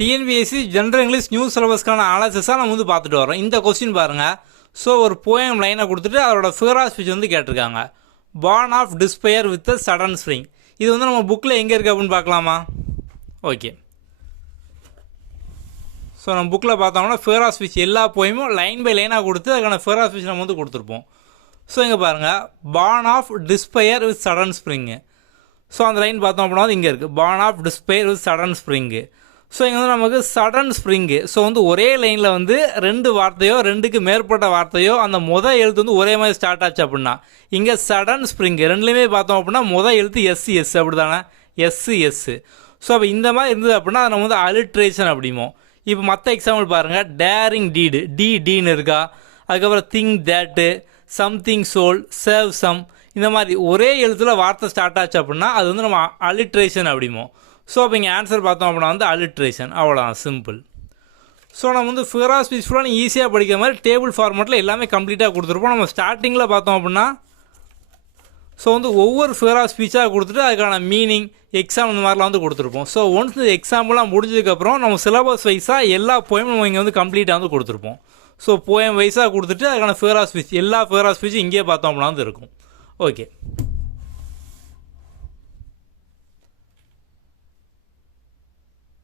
TNPSC general English new சிலபஸ்க்கான அனாலிசிஸாக நம்ம வந்து பார்த்துட்டு வரோம். இந்த கொஸ்டின் பாருங்கள். ஸோ ஒரு போயம் லைனை கொடுத்துட்டு அதோட ஃபிகர் ஆஃப் ஸ்பீச் வந்து கேட்டிருக்காங்க. Born of despair with sudden spring. இது வந்து நம்ம புக்கில் எங்கே இருக்குது அப்படின்னு பார்க்கலாமா? ஓகே. ஸோ நம்ம புக்கில் பார்த்தோம்னா ஃபிகர் ஆஃப் ஸ்பீச் எல்லா போயமும் லைன் பை லைனாக கொடுத்து அதுக்கான ஃபிகர் ஆஃப் ஸ்பீச் நம்ம வந்து கொடுத்துருப்போம். ஸோ இங்கே பாருங்கள், born of despair with sudden spring. So அந்த லைன் பார்த்தோம் அப்படின்னா வந்து இங்கே இருக்குது, born of despair with sudden spring. So இங்கே வந்து நமக்கு சடன் ஸ்ப்ரிங்கு. ஸோ வந்து ஒரே லைனில் வந்து ரெண்டு வார்த்தையோ ரெண்டுக்கு மேற்பட்ட வார்த்தையோ அந்த எழுத்து வந்து ஒரே மாதிரி ஸ்டார்ட் ஆச்சு அப்படின்னா இங்கே சடன் ஸ்ப்ரிங்கு. ரெண்டுலேயுமே பார்த்தோம் அப்படின்னா எழுத்து எஸ் அப்படி தானே, எஸ். ஸோ அப்போ இந்த மாதிரி இருந்தது அப்படின்னா அதை நம்ம வந்து அலிட்ரேஷன் அப்படிமோ. இப்போ மற்ற எக்ஸாம்பிள் பாருங்கள், டேரிங் டீடு, டின்னு இருக்கா. அதுக்கப்புறம் thing தேட்டு, something soul, save some. இந்த மாதிரி ஒரே எழுத்துல வார்த்தை ஸ்டார்ட் ஆச்சு அப்படின்னா அது வந்து நம்ம அலிட்ரேஷன் அப்படிமோ. ஸோ அப்போ இங்கே ஆன்சர் பார்த்தோம் அப்படின்னா வந்து அலிட்ரேஷன். அவ்வளோதான், சிம்பிள். ஸோ நம்ம வந்து ஃபிகர் ஆஃப் ஸ்பீச் ஃபுல்லாக ஈஸியாக படிக்கிற மாதிரி டேபிள் ஃபார்மேட்டில் எல்லாமே கம்ப்ளீட்டாக கொடுத்துருப்போம். நம்ம ஸ்டார்டிங்கில் பார்த்தோம் அப்படின்னா ஸோ வந்து ஒவ்வொரு ஃபிகர் ஆஃப் ஸ்பீச்சாக கொடுத்துட்டு அதுக்கான மீனிங், எக்ஸாம் இந்த மாதிரிலாம் வந்து கொடுத்துருப்போம். ஸோ ஒன்ஸ் இந்த எக்ஸாம்பிளாக முடிஞ்சதுக்கப்புறம் நம்ம சிலபஸ் வைஸாக எல்லா போயமும் நம்ம இங்கே வந்து கம்ப்ளீட்டாக வந்து கொடுத்துருப்போம். ஸோ போயம் வைஸாக கொடுத்துட்டு அதுக்கான ஃபிகர் ஆஃப் ஸ்பீச் எல்லா ஃபிகர் ஆஃப் ஸ்பீச்சும் இங்கேயே பார்த்தோம் அப்படின்னா வந்து இருக்கும். ஓகே.